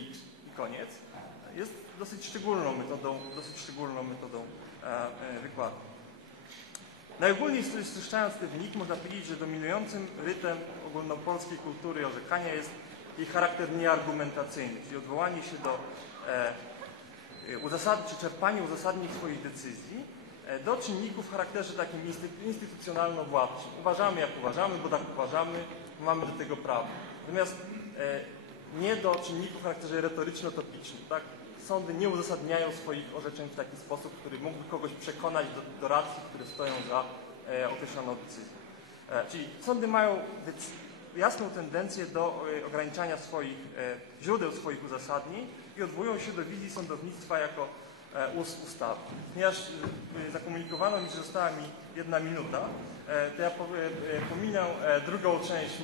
i koniec, jest dosyć szczególną metodą, dosyć szczególną metodą wykładu. Najogólniej streszczając te wyniki, można powiedzieć, że dominującym rytem ogólnopolskiej kultury orzekania jest jej charakter nieargumentacyjny, czyli odwołanie się do e, uzasad, czy czerpanie uzasadnień swoich decyzji e, do czynników w charakterze takim instytucjonalno-władczym. Uważamy jak uważamy, bo tak uważamy, mamy do tego prawo. Natomiast e, nie do czynników w charakterze retoryczno-topicznym. Tak? Sądy nie uzasadniają swoich orzeczeń w taki sposób, który mógłby kogoś przekonać do, do racji, które stoją za e, określoną decyzją. E, czyli sądy mają jasną tendencję do e, ograniczania swoich e, źródeł swoich uzasadnień i odwołują się do wizji sądownictwa jako ustawy. Ponieważ zakomunikowano mi, że została mi jedna minuta, to ja pominę drugą część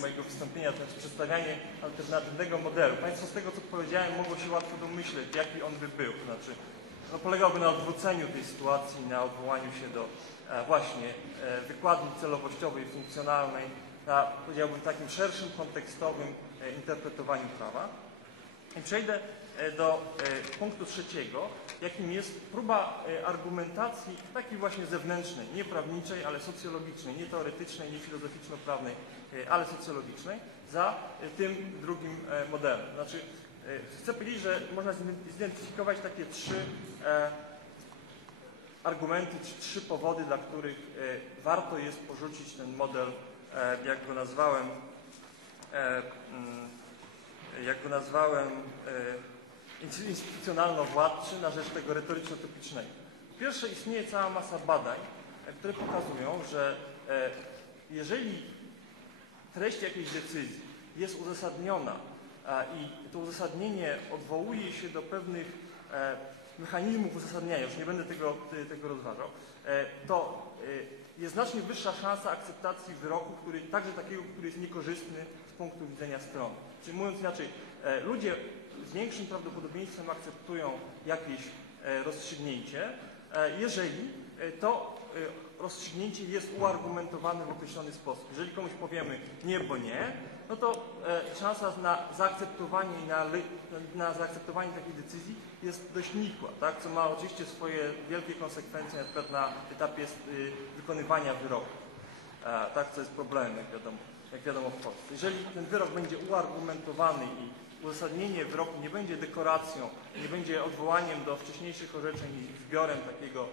mojego wystąpienia, to znaczy przedstawianie alternatywnego modelu. Państwo z tego, co powiedziałem, mogło się łatwo domyśleć, jaki on by był. To znaczy, no, polegałby na odwróceniu tej sytuacji, na odwołaniu się do właśnie wykładni celowościowej, funkcjonalnej, na, powiedziałbym, takim szerszym, kontekstowym e, interpretowaniu prawa. Przejdę e, do e, punktu trzeciego, jakim jest próba argumentacji takiej właśnie zewnętrznej, nie prawniczej, ale socjologicznej, nie teoretycznej, nie filozoficzno-prawnej, ale socjologicznej, za tym drugim modelem. Znaczy, chcę powiedzieć, że można zidentyfikować takie trzy argumenty, czy trzy powody, dla których warto jest porzucić ten model E, jak go nazwałem, e, jak go nazwałem, e, instytucjonalno-władczy na rzecz tego retoryczno-topicznego. Pierwsze istnieje cała masa badań, które pokazują, że jeżeli treść jakiejś decyzji jest uzasadniona i to uzasadnienie odwołuje się do pewnych mechanizmów uzasadniania, już nie będę tego, tego rozważał, to jest znacznie wyższa szansa akceptacji wyroku, który, także takiego, który jest niekorzystny z punktu widzenia strony. Czyli mówiąc inaczej, e, ludzie z większym prawdopodobieństwem akceptują jakieś e, rozstrzygnięcie, e, jeżeli to rozstrzygnięcie jest uargumentowane w określony sposób. Jeżeli komuś powiemy nie, bo nie, no to szansa na zaakceptowanie na, na zaakceptowanie takiej decyzji jest dość nikła, tak? co ma oczywiście swoje wielkie konsekwencje na przykład na etapie wykonywania wyroku, tak, co jest problemem, jak wiadomo, jak wiadomo w Polsce. Jeżeli ten wyrok będzie uargumentowany i uzasadnienie wyroku nie będzie dekoracją, nie będzie odwołaniem do wcześniejszych orzeczeń i zbiorem takiego, e,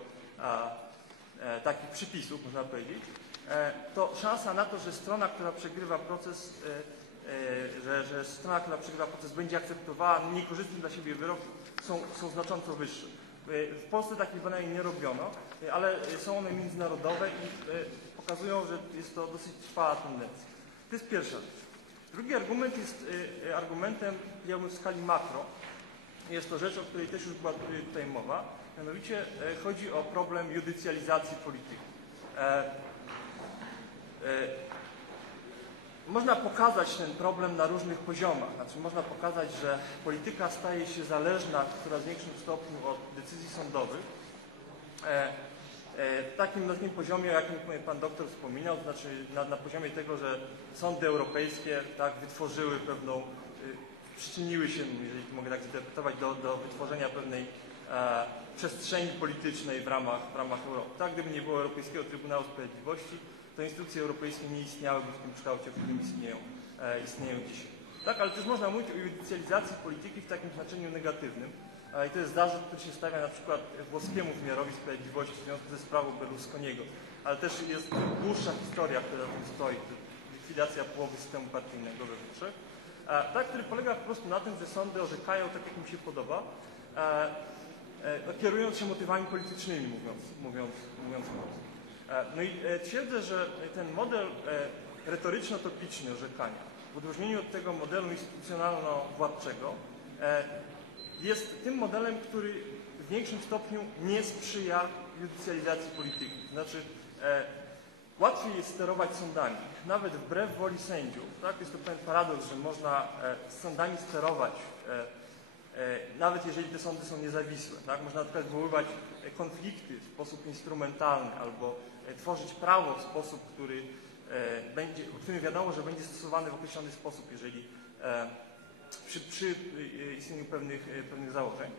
takich przypisów, można powiedzieć, e, to szansa na to, że strona, która przegrywa proces, e, e, że, że strona, która przegrywa proces będzie akceptowała niekorzystny dla siebie wyrok, są, są znacząco wyższe. W Polsce takich badań nie robiono, ale są one międzynarodowe i pokazują, że jest to dosyć trwała tendencja. To jest pierwsza rzecz. Drugi argument jest argumentem, powiedziałbym, w skali makro. Jest to rzecz, o której też już była tutaj mowa. Mianowicie chodzi o problem judycjalizacji polityki. E, e, można pokazać ten problem na różnych poziomach. Znaczy można pokazać, że polityka staje się zależna w coraz większym stopniu od decyzji sądowych. E, e, takim takim poziomie, o jakim pan doktor wspominał, to znaczy na, na poziomie tego, że sądy europejskie tak, wytworzyły pewną, y, przyczyniły się, jeżeli mogę tak zinterpretować, do, do wytworzenia pewnej e, przestrzeni politycznej w ramach, w ramach Europy. Tak, gdyby nie było Europejskiego Trybunału Sprawiedliwości, to instytucje europejskie nie istniałyby w tym kształcie, w którym istnieją, e, istnieją dzisiaj. Tak, ale też można mówić o judycjalizacji polityki w takim znaczeniu negatywnym. E, I to jest zarzut, który się stawia na przykład włoskiemu wymiarowi sprawiedliwości w związku ze sprawą Berlusconiego. Ale też jest dłuższa historia, która tam stoi. Likwidacja połowy systemu partyjnego we Włoszech. E, tak, który polega po prostu na tym, że sądy orzekają tak, jak im się podoba, e, e, kierując się motywami politycznymi, mówiąc, mówiąc, mówiąc. E, no i e, twierdzę, że ten model e, retoryczno-topiczny orzekania, w odróżnieniu od tego modelu instytucjonalno-władczego, jest tym modelem, który w większym stopniu nie sprzyja judycjalizacji polityki. Znaczy, łatwiej jest sterować sądami, nawet wbrew woli sędziów. Tak? Jest to pewien paradoks, że można z sądami sterować, nawet jeżeli te sądy są niezawisłe. Tak? Można na przykład wywoływać konflikty w sposób instrumentalny albo E, tworzyć prawo w sposób, który e, będzie, o którym wiadomo, że będzie stosowany w określony sposób, jeżeli, e, przy, przy istnieniu pewnych, pewnych założeń.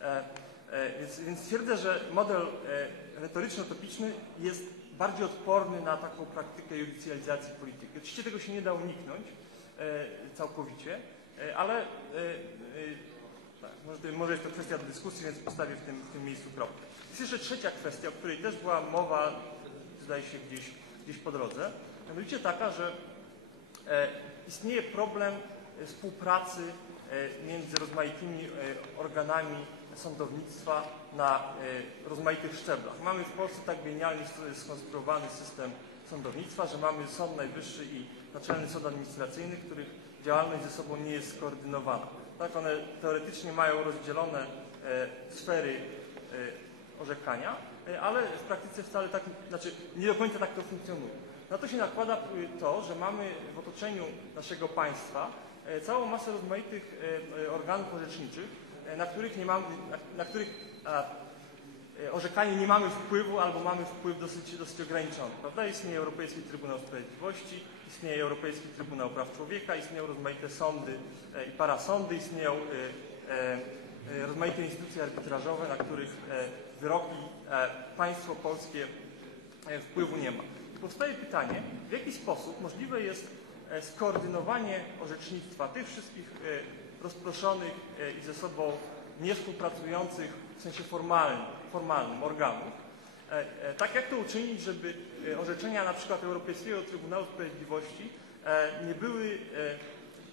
E, e, Więc, więc twierdzę, że model e, retoryczno-topiczny jest bardziej odporny na taką praktykę judycjalizacji polityki. Oczywiście tego się nie da uniknąć e, całkowicie, e, ale e, e, tak, może, może jest to kwestia dyskusji, więc postawię w tym, w tym miejscu kropkę. Jest jeszcze trzecia kwestia, o której też była mowa, zdaje się, gdzieś, gdzieś po drodze. Mianowicie taka, że e, istnieje problem współpracy e, między rozmaitymi e, organami sądownictwa na e, rozmaitych szczeblach. Mamy w Polsce tak genialnie skonstruowany system sądownictwa, że mamy Sąd Najwyższy i Naczelny Sąd Administracyjny, których działalność ze sobą nie jest skoordynowana. Tak, one teoretycznie mają rozdzielone e, sfery e, orzekania, e, ale w praktyce wcale tak, znaczy nie do końca tak to funkcjonuje. Na to się nakłada to, że mamy w otoczeniu naszego państwa całą masę rozmaitych organów orzeczniczych, na których nie mamy, na, na których a, e, orzekanie nie mamy wpływu albo mamy wpływ dosyć, dosyć ograniczony. Prawda? Istnieje Europejski Trybunał Sprawiedliwości, istnieje Europejski Trybunał Praw Człowieka, istnieją rozmaite sądy e, i parasądy, istnieją e, rozmaite instytucje arbitrażowe, na których wyroki państwo polskie wpływu nie ma. I powstaje pytanie, w jaki sposób możliwe jest skoordynowanie orzecznictwa tych wszystkich rozproszonych i ze sobą niewspółpracujących w sensie formalnym, formalnym organów. E, e, Tak jak to uczynić, żeby e, orzeczenia na przykład Europejskiego Trybunału Sprawiedliwości nie były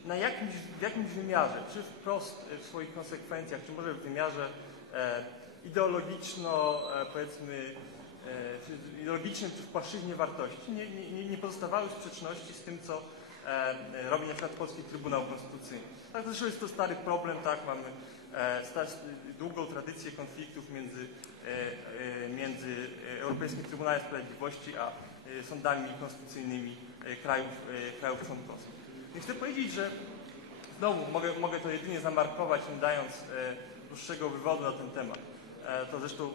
na jakimś, w jakimś wymiarze, czy wprost w swoich konsekwencjach, czy może w wymiarze ideologiczno, powiedzmy, ideologicznym, czy w płaszczyźnie wartości, nie, nie- nie pozostawały w sprzeczności z tym, co e, e, robi na przykład Polski Trybunał Konstytucyjny. Tak, zresztą jest to stary problem, tak, mamy e, sta, długą tradycję konfliktów między, e, e, między Europejskim Trybunałem Sprawiedliwości a e, sądami konstytucyjnymi krajów, krajów członkowskich. Chcę powiedzieć, że Znowu mogę, mogę to jedynie zamarkować, nie dając dłuższego wywodu na ten temat. To zresztą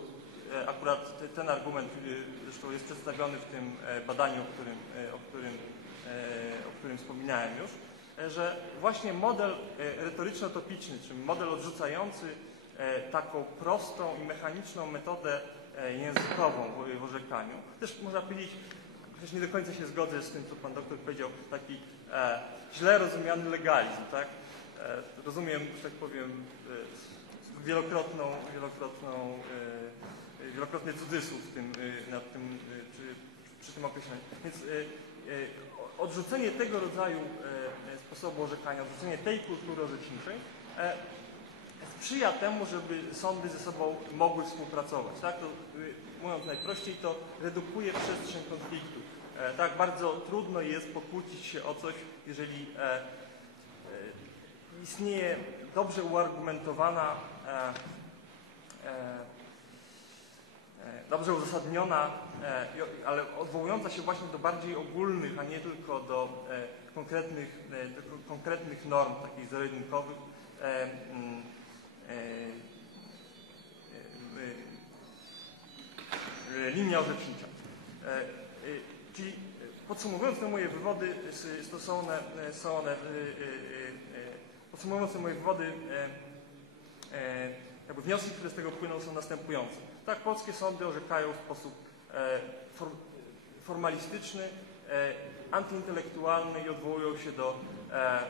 akurat te, ten argument zresztą jest przedstawiony w tym badaniu, o którym, o którym, o którym wspominałem już, e, że właśnie model e, retoryczno-topiczny, czy model odrzucający e, taką prostą i mechaniczną metodę e, językową w, orzekaniu, też można powiedzieć, chociaż nie do końca się zgodzę z tym, co pan doktor powiedział, taki e, źle rozumiany legalizm, tak? E, rozumiem, że tak powiem, e, wielokrotną, wielokrotną, e, wielokrotny cudzysłów w tym, e, nad tym, e, przy, przy tym określeniu. Więc e, e, odrzucenie tego rodzaju e, sposobu orzekania, odrzucenie tej kultury orzeczniczej e, sprzyja temu, żeby sądy ze sobą mogły współpracować. Tak? To, y, mówiąc najprościej, to redukuje przestrzeń konfliktu. E, tak bardzo trudno jest pokłócić się o coś, jeżeli e, e, istnieje dobrze uargumentowana, e, e, e, dobrze uzasadniona, e, ale odwołująca się właśnie do bardziej ogólnych, a nie tylko do e, konkretnych, e, do ko- konkretnych norm, takich zero-jedynkowych, e, mm, e, e, e, linia orzecznicza. E, e, Czyli e, podsumowując te moje wywody, s- s- to są one, e, e, e, e, podsumowując te moje wywody, e, e, jakby wnioski, które z tego płyną są następujące. Tak, polskie sądy orzekają w sposób e, for, formalistyczny, e, antyintelektualny i odwołują się do, e, e,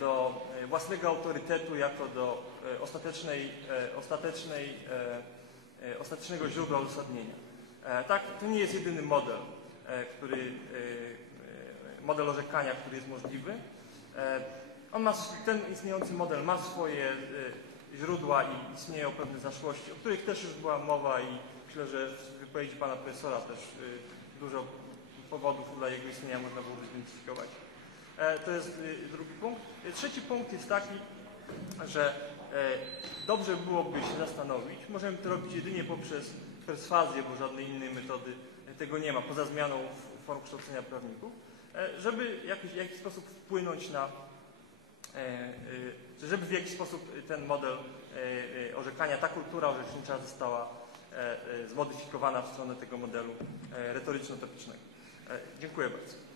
do własnego autorytetu jako do e, ostatecznej, e, ostatecznej, ostatecznego źródła uzasadnienia. Tak, to nie jest jedyny model, który, model orzekania, który jest możliwy. On ma, ten istniejący model ma swoje źródła i istnieją pewne zaszłości, o których też już była mowa i myślę, że w wypowiedzi pana profesora też e, dużo powodów dla jego istnienia można było zidentyfikować. E, To jest e, drugi punkt. E, Trzeci punkt jest taki, że e, dobrze byłoby się zastanowić, możemy to robić jedynie poprzez perswazję, bo żadnej innej metody tego nie ma, poza zmianą form kształcenia prawników, żeby jakiś, w jakiś sposób wpłynąć na, żeby w jakiś sposób ten model e, e, orzekania, ta kultura orzecznicza została e, e, zmodyfikowana w stronę tego modelu e, retoryczno-topicznego. E, Dziękuję bardzo.